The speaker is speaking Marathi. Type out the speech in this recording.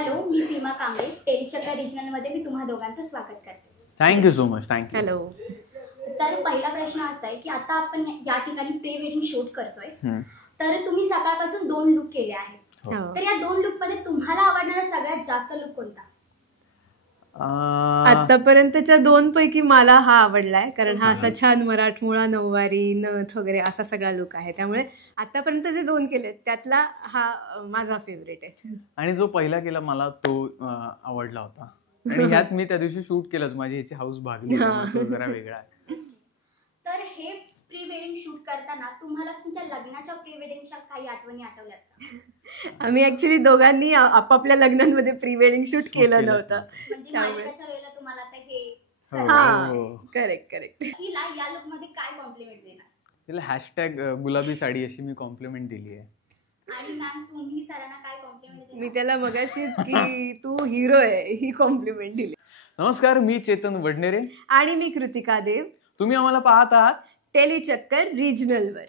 हॅलो, मी सीमा कांबळे, टेलीचक्र रिजनलमध्ये मी तुम्हा दोघांचं स्वागत करते. Thank you so much. Thank you. Hello. तर पहिला प्रश्न असा आहे की आता आपण या ठिकाणी प्री वेडिंग शूट करतोय, तर तुम्ही सकाळपासून 2 लुक केले आहेत. तर या 2 लुक मध्ये तुम्हाला आवडणारा सगळ्यात जास्त लुक कोणता? आतापर्यंतच्या 2 पैकी मला हा आवडलाय, कारण हा असा छान मराठमोळा नऊवारी नथ वगैरे असा सगळा लुक आहे. त्यामुळे आतापर्यंत जे 2 केले त्यातला हा माझा फेवरेट आहे. आणि जो पहिला केला मला तो आवडला होता. आणि ह्यात मी त्या दिवशी शूट केलंच, माझी ह्याची हाऊस भागली, तो जरा वेगळा आहे. तर हे प्री वेडिंग शूट करताना तुम्हाला तुमच्या लग्नाच्या प्री वेडिंगच्या काही आठवणी आठवल्यात का? आम्ही ऍक्च्युली दोघांनी आपापल्या लग्नांमध्ये प्री वेडिंग शूट केलं नव्हतं. म्हणजे मालिकाच्या वेळेला तुम्हाला आता हे करेक्ट. हिला या लुक मध्ये काय कॉम्प्लिमेंट देणार? तिला हॅशटॅग गुलाबी साडी अशी मी कॉम्प्लिमेंट दिली आहे. आणि मॅम तुम्ही सरांना काय कॉम्प्लिमेंट देणार? मी त्याला मगाशीच की तू हिरो आहे ही कॉम्प्लिमेंट दिली. नमस्कार, मी चेतन वडनेरे आणि मी कृतिका देव. तुम्ही आम्हाला पाहत आहात टेलीचक्कर रिजनलवर.